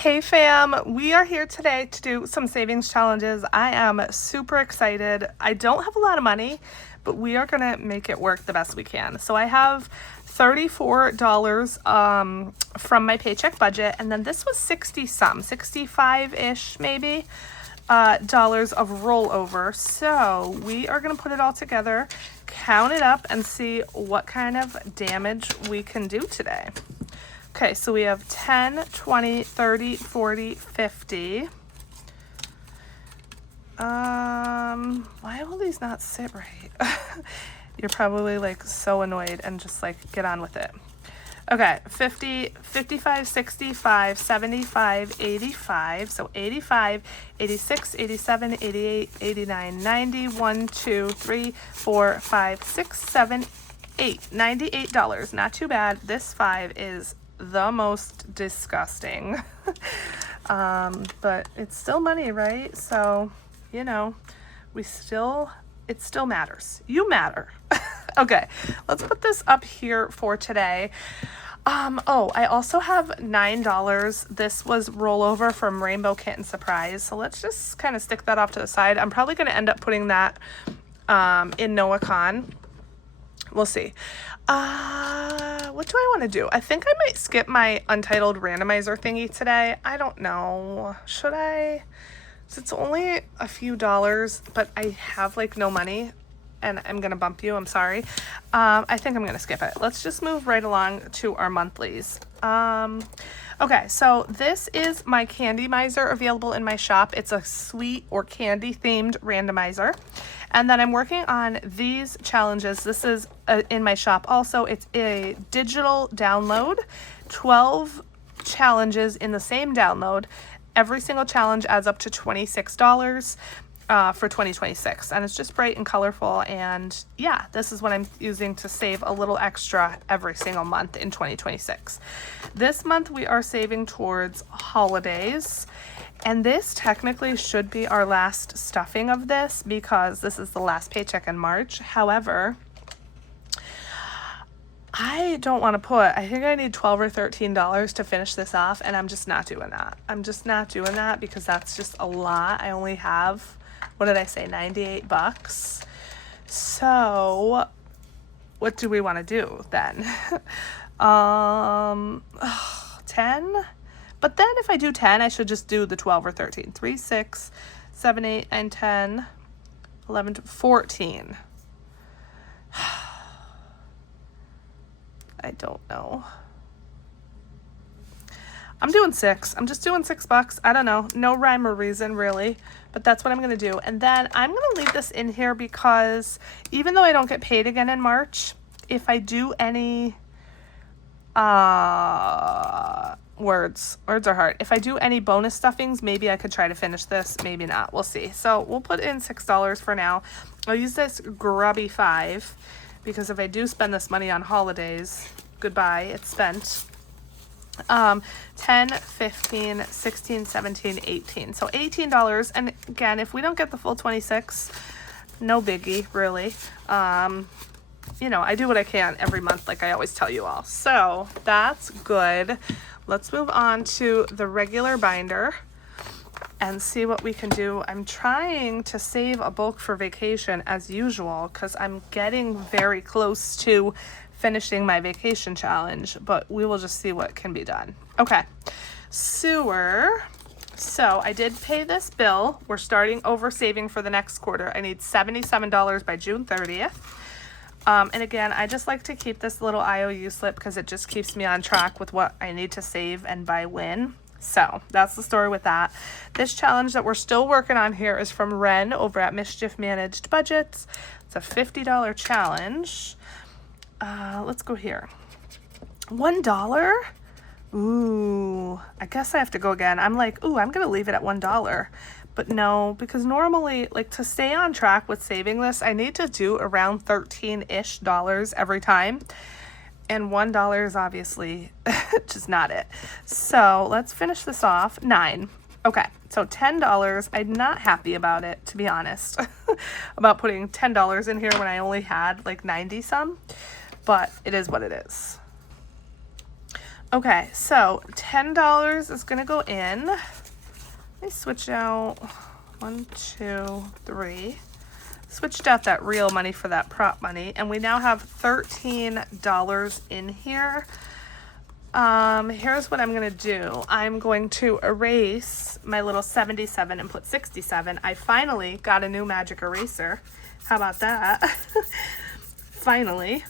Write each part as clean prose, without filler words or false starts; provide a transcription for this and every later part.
Hey fam, we are here today to do some savings challenges. I am super excited. I don't have a lot of money, but we are gonna make it work the best we can. So I have $34 from my paycheck budget, and then this was 60 some, 65-ish maybe, dollars of rollover. So we are gonna put it all together, count it up, and see what kind of damage we can do today. Okay, so we have 10, 20, 30, 40, 50. Why will these not sit right? You're probably like so annoyed and just like get on with it. Okay, 50, 55, 65, 75, 85. So 85, 86, 87, 88, 89, 90, 1, 2, 3, 4, 5, 6, 7, 8. $98. Not too bad. This 5 is the most disgusting. But it's still money, right? So, you know, it still matters. You matter. Okay, let's put this up here for today. Oh, I also have $9. This was rollover from Rainbow Kitten Surprise. So let's just kind of stick that off to the side. I'm probably going to end up putting that in NoahCon. We'll see. What do I want to do? I think I might skip my untitled randomizer thingy today. I don't know. Should I? It's only a few dollars, but I have like no money and I'm going to bump you. I'm sorry. I think I'm going to skip it. Let's just move right along to our monthlies. Okay, so this is my Candy Miser available in my shop. It's a sweet or candy themed randomizer. And then I'm working on these challenges. This is in my shop also. It's a digital download, 12 challenges in the same download. Every single challenge adds up to $26 for 2026. And it's just bright and colorful. And yeah, this is what I'm using to save a little extra every single month in 2026. This month we are saving towards holidays. And this technically should be our last stuffing of this because this is the last paycheck in March. However, I don't want to I think I need $12 or $13 to finish this off, and I'm just not doing that. I'm just not doing that because that's just a lot. I only have, what did I say, 98 bucks. So what do we want to do then? 10? But then if I do 10, I should just do the 12 or 13. 3, 6, 7, 8, 9, 10, 11, 14. I don't know. I'm doing 6. I'm just doing $6. I don't know. No rhyme or reason, really. But that's what I'm going to do. And then I'm going to leave this in here because even though I don't get paid again in March, if I do any... words are hard. If I do any bonus stuffings, maybe I could try to finish this, maybe not. We'll see. So we'll put in $6 for now. I'll use this grubby 5 because if I do spend this money on holidays, goodbye, it's spent. 10, 15, 16, 17, 18. So $18. And again, if we don't get the full 26, no biggie, really. You know, I do what I can every month, like I always tell you all. So that's good. Let's move on to the regular binder and see what we can do. I'm trying to save a bulk for vacation as usual because I'm getting very close to finishing my vacation challenge, but we will just see what can be done. Okay, sewer. So I did pay this bill. We're starting over saving for the next quarter. I need $77 by June 30th. And again, I just like to keep this little IOU slip because it just keeps me on track with what I need to save and by when. So that's the story with that. This challenge that we're still working on here is from Wren over at Mischief Managed Budgets. It's a $50 challenge. Let's go here. $1? Ooh, I guess I have to go again. I'm like, ooh, I'm going to leave it at $1. But no, because normally, like, to stay on track with saving this, I need to do around $13-ish every time. And $1 is obviously just not it. So let's finish this off. 9. Okay, so $10. I'm not happy about it, to be honest, about putting $10 in here when I only had like 90 some. But it is what it is. Okay, so $10 is gonna go in. Let me switch out 1, 2, 3. Switched out that real money for that prop money, and we now have $13 in here. Here's what I'm gonna do. I'm going to erase my little 77 and put 67. I finally got a new magic eraser. How about that? Finally.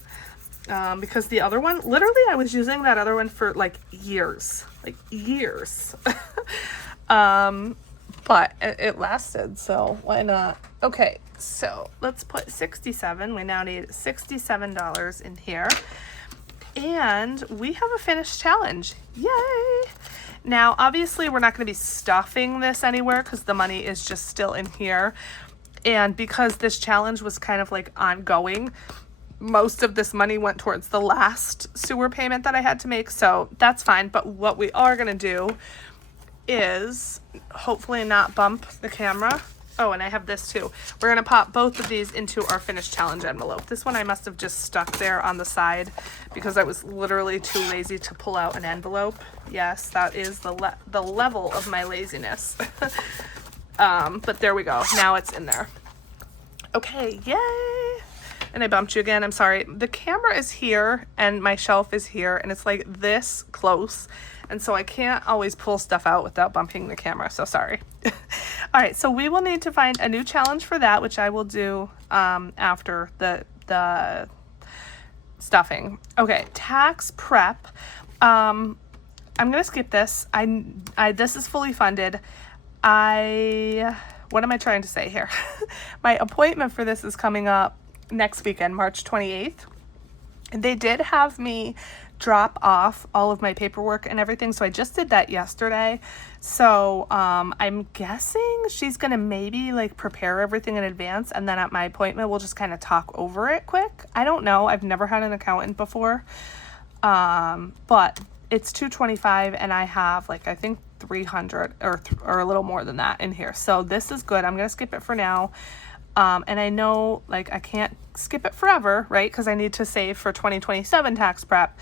Because the other one, literally I was using that other one for like years. But it lasted, so why not? Okay, so let's put 67. We now need $67 in here. And we have a finished challenge. Yay! Now, obviously, we're not going to be stuffing this anywhere because the money is just still in here. And because this challenge was kind of like ongoing, most of this money went towards the last sewer payment that I had to make. So that's fine. But what we are going to do is hopefully not bump the camera. Oh, and I have this too. We're going to pop both of these into our finished challenge envelope. This one I must have just stuck there on the side because I was literally too lazy to pull out an envelope. Yes, that is the level of my laziness. But there we go. Now it's in there. Okay, yay! And I bumped you again. I'm sorry. The camera is here and my shelf is here and it's like this close. And so I can't always pull stuff out without bumping the camera. So sorry. All right. So we will need to find a new challenge for that, which I will do after the stuffing. Okay. Tax prep. I'm going to skip this. This is fully funded. What am I trying to say here? My appointment for this is coming up next weekend, March 28th. And they did have me drop off all of my paperwork and everything. So I just did that yesterday. So I'm guessing she's going to maybe like prepare everything in advance. And then at my appointment, we'll just kind of talk over it quick. I don't know. I've never had an accountant before. But it's $225 and I have like, I think 300 or a little more than that in here. So this is good. I'm going to skip it for now. And I know like I can't skip it forever, right? Because I need to save for 2027 tax prep.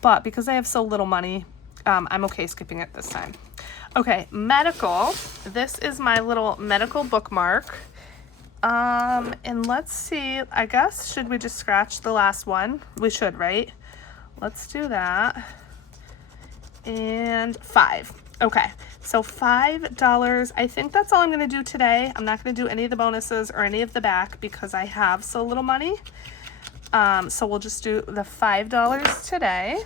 But because I have so little money, I'm okay skipping it this time. Okay, medical. This is my little medical bookmark. And let's see, I guess, should we just scratch the last one? We should, right? Let's do that. And 5. Okay, so $5. I think that's all I'm going to do today. I'm not going to do any of the bonuses or any of the back because I have so little money. So we'll just do the $5 today.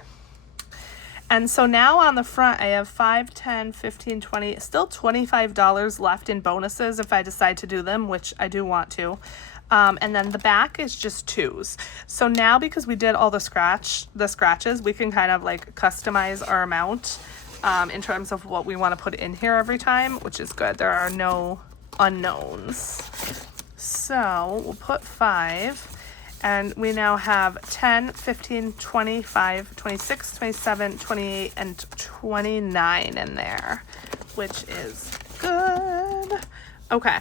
And so now on the front, I have 5, 10, 15, 20, still $25 left in bonuses if I decide to do them, which I do want to. And then the back is just 2s. So now because we did all the scratches, we can kind of like customize our amount in terms of what we want to put in here every time, which is good. There are no unknowns. So we'll put 5. And we now have 10, 15, 25, 26, 27, 28, and 29 in there, which is good. Okay.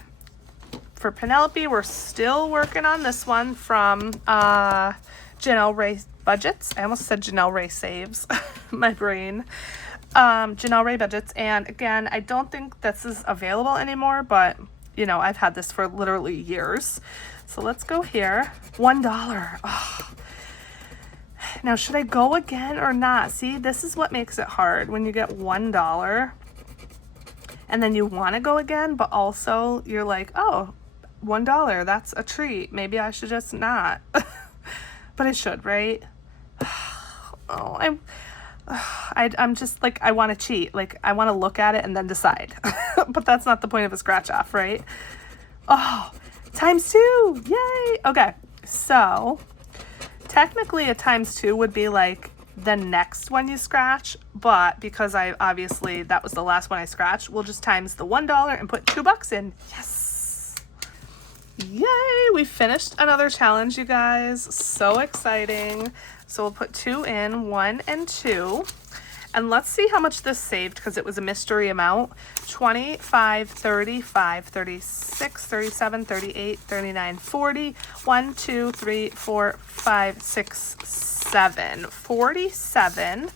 For Penelope, we're still working on this one from Janelle Ray Budgets. I almost said Janelle Ray Saves. My brain. Janelle Ray Budgets. And again, I don't think this is available anymore, but, you know, I've had this for literally years. So let's go here. $1. Oh. Now, should I go again or not? See, this is what makes it hard when you get $1 and then you want to go again, but also you're like, oh, $1, that's a treat. Maybe I should just not. But I should, right? Oh, I'm just like, I want to cheat. Like, I want to look at it and then decide. But that's not the point of a scratch off, right? Oh, ×2. Yay. Okay. So technically a ×2 would be like the next one you scratch, but because obviously that was the last one I scratched, we'll just times the $1 and put $2 in. Yes. Yay. We finished another challenge, you guys. So exciting. So we'll put 2 in, 1 and 2. And let's see how much this saved because it was a mystery amount. 25, 35, 36, 37, 38, 39, 40. 1, 2, 3, 4, 5, 6, 7. 47.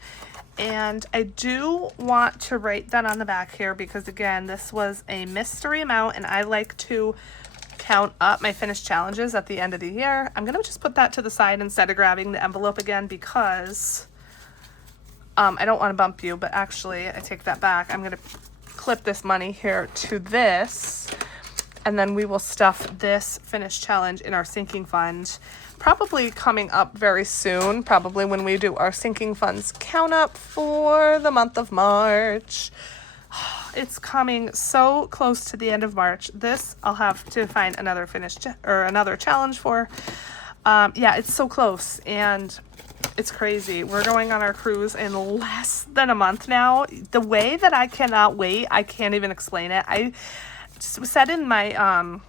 And I do want to write that on the back here because, again, this was a mystery amount, and I like to count up my finished challenges at the end of the year. I'm going to just put that to the side instead of grabbing the envelope again because I don't want to bump you, but actually I take that back. I'm going to clip this money here to this, and then we will stuff this finished challenge in our sinking fund. Probably coming up very soon, probably when we do our sinking funds count up for the month of March. It's coming so close to the end of March. This I'll have to find another another challenge for. Yeah, it's so close and it's crazy. We're going on our cruise in less than a month now. The way that I cannot wait, I can't even explain it. I said in my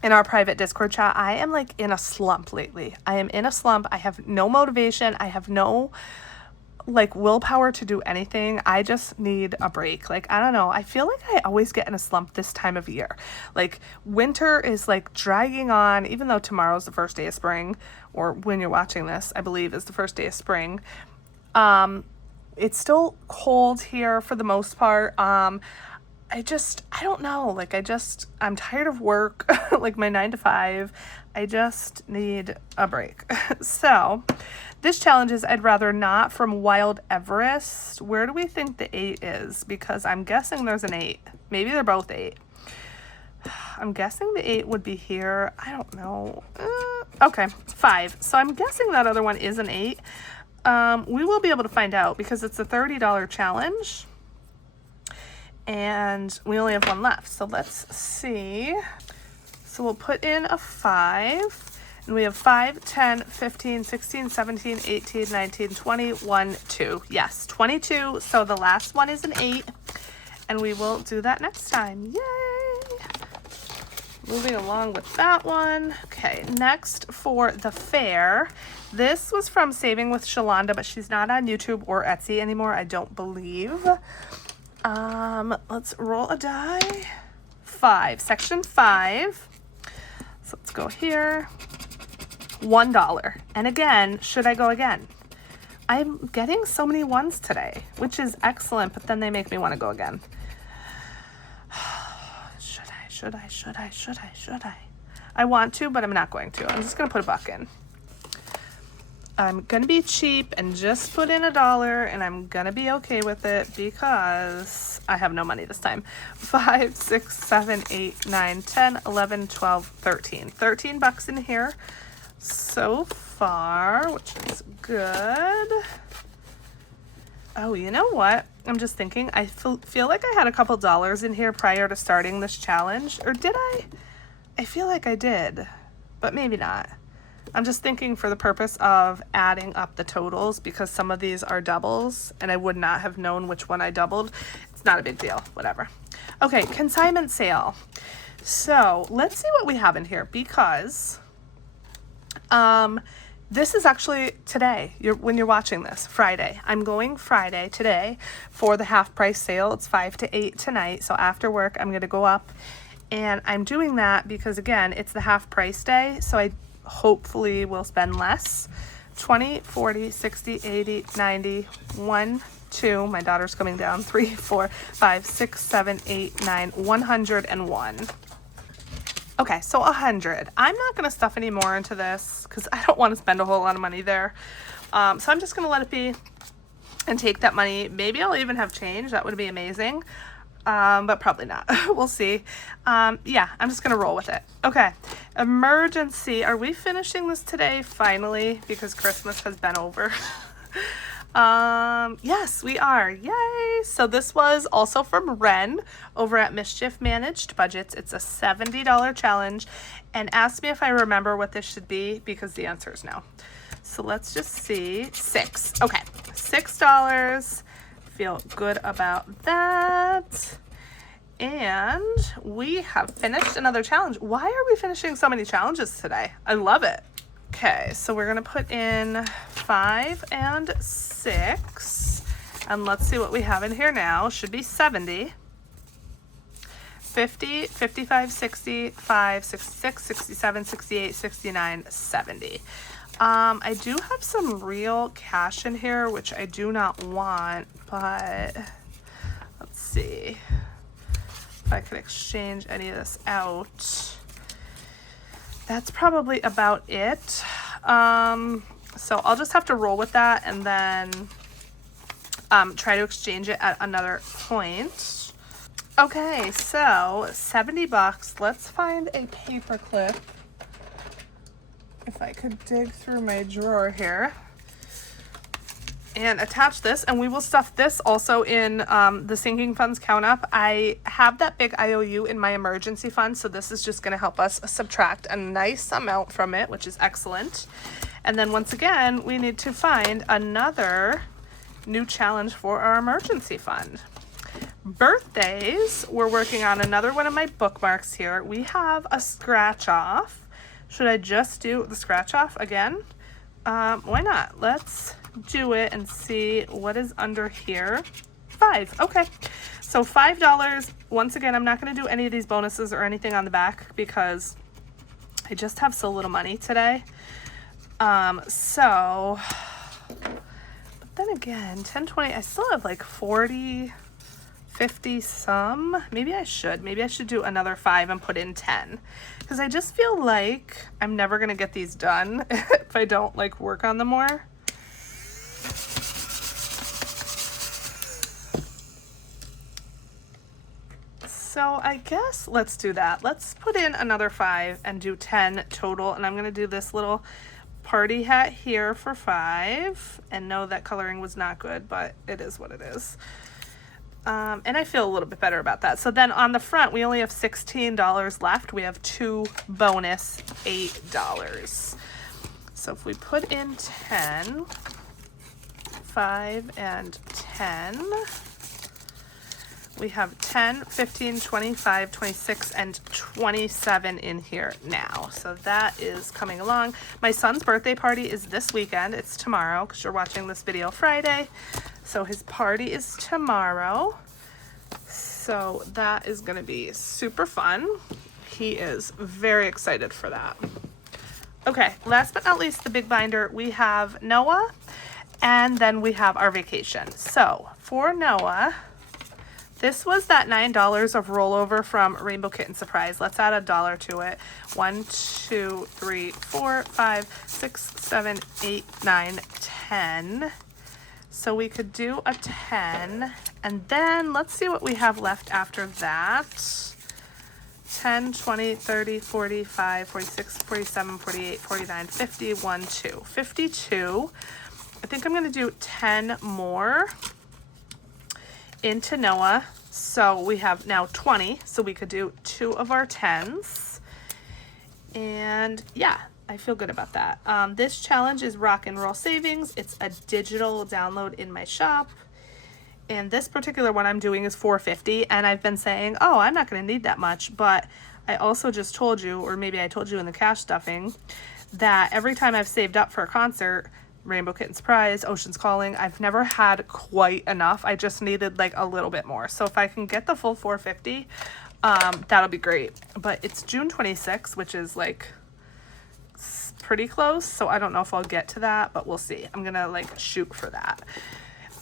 in our private Discord chat, I am like in a slump lately. I am in a slump. I have no motivation. I have no like willpower to do anything. I just need a break. Like, I don't know. I feel like I always get in a slump this time of year. Like, winter is like dragging on, even though tomorrow's the first day of spring, or when you're watching this, I believe is the first day of spring. It's still cold here for the most part. I don't know. Like, I'm tired of work, like my 9 to 5. I just need a break. So this challenge is I'd Rather Not from Wild Everest. Where do we think the 8 is? Because I'm guessing there's an 8. Maybe they're both 8. I'm guessing the 8 would be here. I don't know. Okay, 5. So I'm guessing that other one is an 8. We will be able to find out because it's a $30 challenge. And we only have one left. So let's see. So we'll put in a 5. And we have 5, 10, 15, 16, 17, 18, 19, 20, 1, 2. Yes, 22. So the last one is an 8. And we will do that next time. Yay! Moving along with that one. Okay, next for the fair. This was from Saving with Shalonda, but she's not on YouTube or Etsy anymore, I don't believe. Let's roll a die. 5, section 5. So let's go here. $1. And again, should I go again? I'm getting so many ones today, which is excellent, but then they make me want to go again. Should I? I want to, but I'm not going to. I'm just going to put $1 in. I'm going to be cheap and just put in $1, and I'm going to be okay with it because I have no money this time. 5, 6, 7, 8, 9, 10, 11, 12, 13. $13 in here so far, which is good. Oh, you know what? I'm just thinking, I feel like I had a couple dollars in here prior to starting this challenge. Or did I? I feel like I did, but maybe not. I'm just thinking for the purpose of adding up the totals because some of these are doubles and I would not have known which one I doubled. It's not a big deal, whatever. Okay, consignment sale. So let's see what we have in here because this is actually today, when you're watching this, Friday. I'm going Friday today for the half price sale. It's 5 to 8 tonight. So after work, I'm going to go up and I'm doing that because again, it's the half price day. So I hopefully will spend less. 20, 40, 60, 80, 90, 1, 2, my daughter's coming down, 3, 4, 5, 6, 7, 8, 9, 101. Okay, so 100. I'm not going to stuff any more into this because I don't want to spend a whole lot of money there. So I'm just going to let it be and take that money. Maybe I'll even have change. That would be amazing. But probably not. We'll see. Yeah, I'm just going to roll with it. Okay, emergency. Are we finishing this today finally because Christmas has been over? Yes, we are. Yay! So this was also from Wren over at Mischief Managed Budgets. It's a $70 challenge and ask me if I remember what this should be because the answer is no. So let's just see. 6. Okay, $6. Feel good about that. And we have finished another challenge. Why are we finishing so many challenges today? I love it. Okay, so we're gonna put in 5 and 6, and let's see what we have in here now. Should be 70, 50, 55, 65, 66, 67, 68, 69, 70. I do have some real cash in here, which I do not want, but let's see if I could exchange any of this out. That's probably about it. So I'll just have to roll with that and then try to exchange it at another point. Okay, so 70 bucks. Let's find a paper clip. If I could dig through my drawer here and attach this, and we will stuff this also in the sinking funds count up. I have that big IOU in my emergency fund, so this is just going to help us subtract a nice amount from it, which is excellent. And then once again, we need to find another new challenge for our emergency fund. Birthdays, we're working on another one of my bookmarks here. We have a scratch off. Should I just do the scratch off again? Why not? Let's do it and see what is under here. 5. Okay. So $5. Once again, I'm not going to do any of these bonuses or anything on the back because I just have so little money today. But then again, 10, 20, I still have like 40, 50 some. Maybe I should do another 5 and put in 10. Because I just feel like I'm never going to get these done if I don't like work on them more. So I guess let's do that. Let's put in another 5 and do 10 total. And I'm going to do this little party hat here for 5. And know that coloring was not good, but it is what it is. And I feel a little bit better about that. So then on the front, we only have $16 left. We have 2 bonus $8. So if we put in 10, 5 and 10, we have 10, 15, 25, 26, and 27 in here now. So that is coming along. My son's birthday party is this weekend. It's tomorrow because you're watching this video Friday. So his party is tomorrow. So that is going to be super fun. He is very excited for that. Okay, last but not least, the big binder, we have Noah, and then we have our vacation. So for Noah, this was that $9 of rollover from Rainbow Kitten Surprise. Let's add $1 to it. 1, 2, 3, 4, 5, 6, 7, 8, 9, 10. So we could do a 10, and then let's see what we have left after that. 10, 20, 30, 45, 46, 47, 48, 49, 50, 1, 2. 52. I think I'm going to do 10 more into Noah. So we have now 20, so we could do 2 of our 10s. And yeah, I feel good about that. This challenge is Rock and Roll Savings. It's a digital download in my shop. And this particular one I'm doing is $4.50. And I've been saying, oh, I'm not going to need that much. But I also just told you, or maybe I told you in the cash stuffing, that every time I've saved up for a concert, Rainbow Kitten Surprise, Ocean's Calling, I've never had quite enough. I just needed like a little bit more. So if I can get the full $4.50, that'll be great. But it's June 26th, which is like pretty close, so I don't know if I'll get to that, but we'll see. I'm gonna like shoot for that.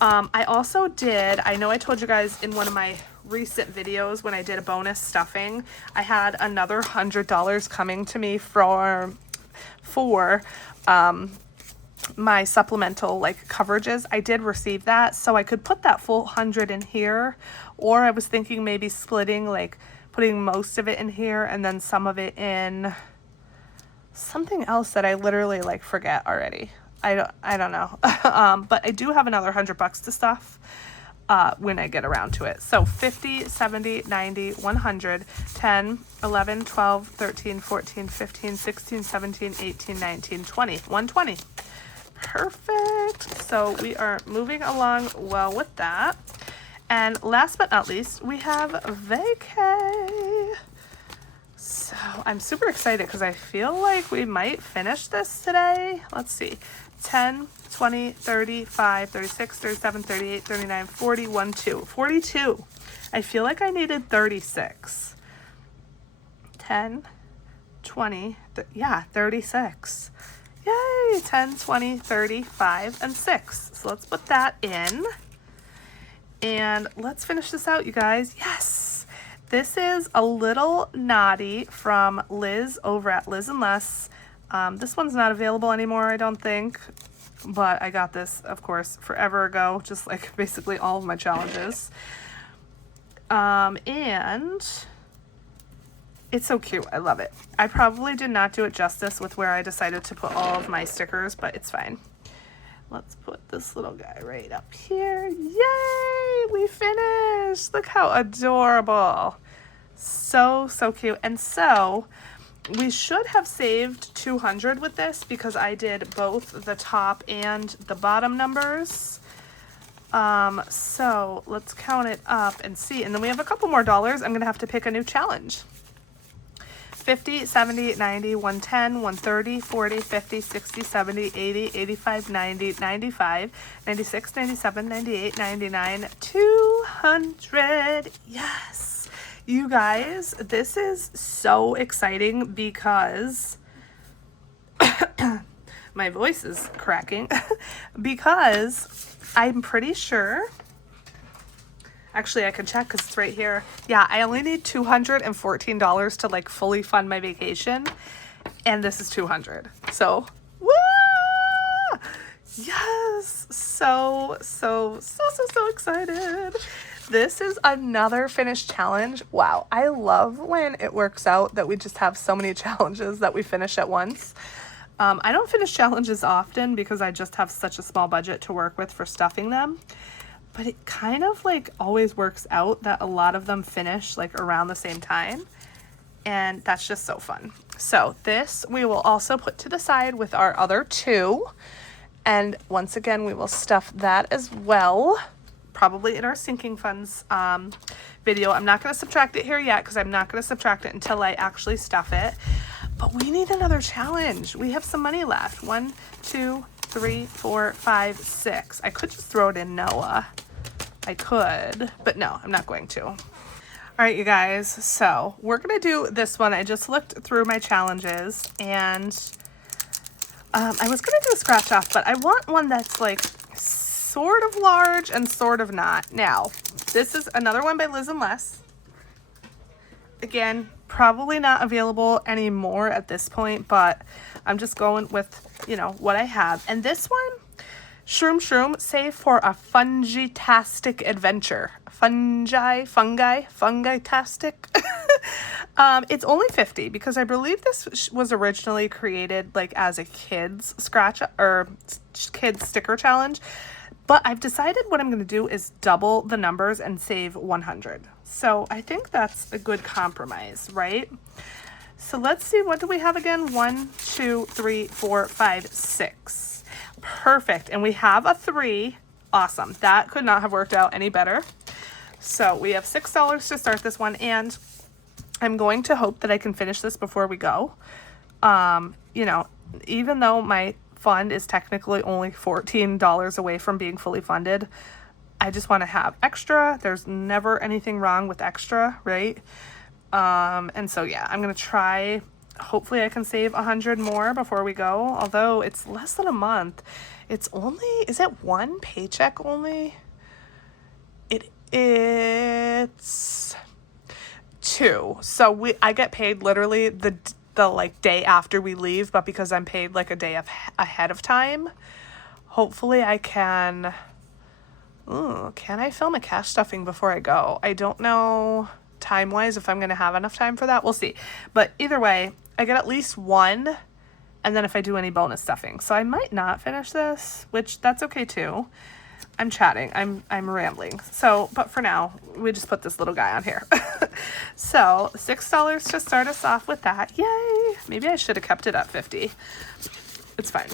I also did, I know I told you guys in one of my recent videos when I did a bonus stuffing, I had another $100 coming to me for my supplemental like coverages. I did receive that, so I could put that full 100 in here, or I was thinking maybe splitting, like putting most of it in here and then some of it in something else that I literally like forget already. I don't know. But I do have another $100 to stuff when I get around to it. So 50, 70, 90, 100, 10, 11, 12, 13, 14, 15, 16, 17, 18, 19, 20. 120. Perfect. So we are moving along well with that. And last but not least, we have vacay. So I'm super excited because I feel like we might finish this today. Let's see. 10, 20, 35, 36, 37, 38, 39, 40, 1, 2. 42. I feel like I needed 36. 10, 20, yeah, 36. Yay, 10, 20, 30, 5, and 6. So let's put that in. And let's finish this out, you guys. Yes! This is a little naughty from Liz over at Liz and Less. This one's not available anymore, I don't think. But I got this, of course, forever ago, just like basically all of my challenges. And it's so cute. I love it. I probably did not do it justice with where I decided to put all of my stickers, but it's fine. Let's put this little guy right up here. Yay! We finished! Look how adorable. So, so cute. And so, we should have saved 200 with this because I did both the top and the bottom numbers. So, let's count it up and see. And then we have a couple more dollars. I'm going to have to pick a new challenge. 50, 70, 90, 110, 130, 40, 50, 60, 70, 80, 85, 90, 95, 96, 97, 98, 99, 200. Yes! You guys, this is so exciting because my voice is cracking because I'm pretty sure. Actually, I can check because it's right here. Yeah, I only need $214 to like fully fund my vacation. And this is 200. So, woo! Yes! So excited. This is another finished challenge. Wow, I love when it works out that we just have so many challenges that we finish at once. I don't finish challenges often because I just have such a small budget to work with for stuffing them. But it kind of like always works out that a lot of them finish like around the same time. And that's just so fun. So this we will also put to the side with our other two. And once again, we will stuff that as well. Probably in our sinking funds video. I'm not going to subtract it here yet because I'm not going to subtract it until I actually stuff it. But we need another challenge. We have some money left. 1, 2, 3, 4, 5, 6. I could just throw it in Noah. I could, but no, I'm not going to. All right, you guys, so we're gonna do this one. I just looked through my challenges and I was gonna do a scratch off, but I want one that's like sort of large and sort of not. Now, this is another one by Liz and Less. Again, probably not available anymore at this point, but I'm just going with, you know, what I have. And this one, Shroom, save for a fungi-tastic adventure. Fungi-tastic. It's only 50 because I believe this was originally created like as a kids scratch or kids sticker challenge. But I've decided what I'm going to do is double the numbers and save 100. So I think that's a good compromise, right? So let's see, what do we have again? 1, 2, 3, 4, 5, 6. Perfect. And we have a 3. Awesome. That could not have worked out any better. So we have $6 to start this one. And I'm going to hope that I can finish this before we go. You know, even though my fund is technically only $14 away from being fully funded, I just want to have extra. There's never anything wrong with extra, right? And so, yeah, I'm going to try. Hopefully I can save 100 more before we go. Although it's less than a month. It's only, is it one paycheck only? It's 2. So I get paid literally the like day after we leave, but because I'm paid like a day ahead of time, hopefully I can. Ooh, can I film a cash stuffing before I go? I don't know time-wise if I'm going to have enough time for that. We'll see. But either way, I get at least 1, and then if I do any bonus stuffing. So I might not finish this, which that's okay too. I'm chatting. I'm rambling. So, but for now, we just put this little guy on here. So, $6 to start us off with that. Yay! Maybe I should have kept it at 50. It's fine.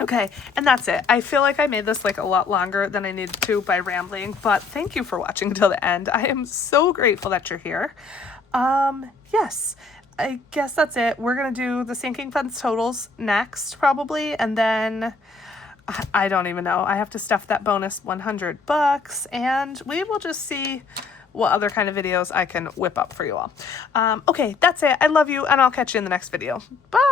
Okay, and that's it. I feel like I made this like a lot longer than I needed to by rambling, but thank you for watching till the end. I am so grateful that you're here. Yes, I guess that's it. We're going to do the sinking funds totals next probably, and then I don't even know. I have to stuff that bonus $100 and we will just see what other kind of videos I can whip up for you all. Okay, that's it. I love you and I'll catch you in the next video. Bye!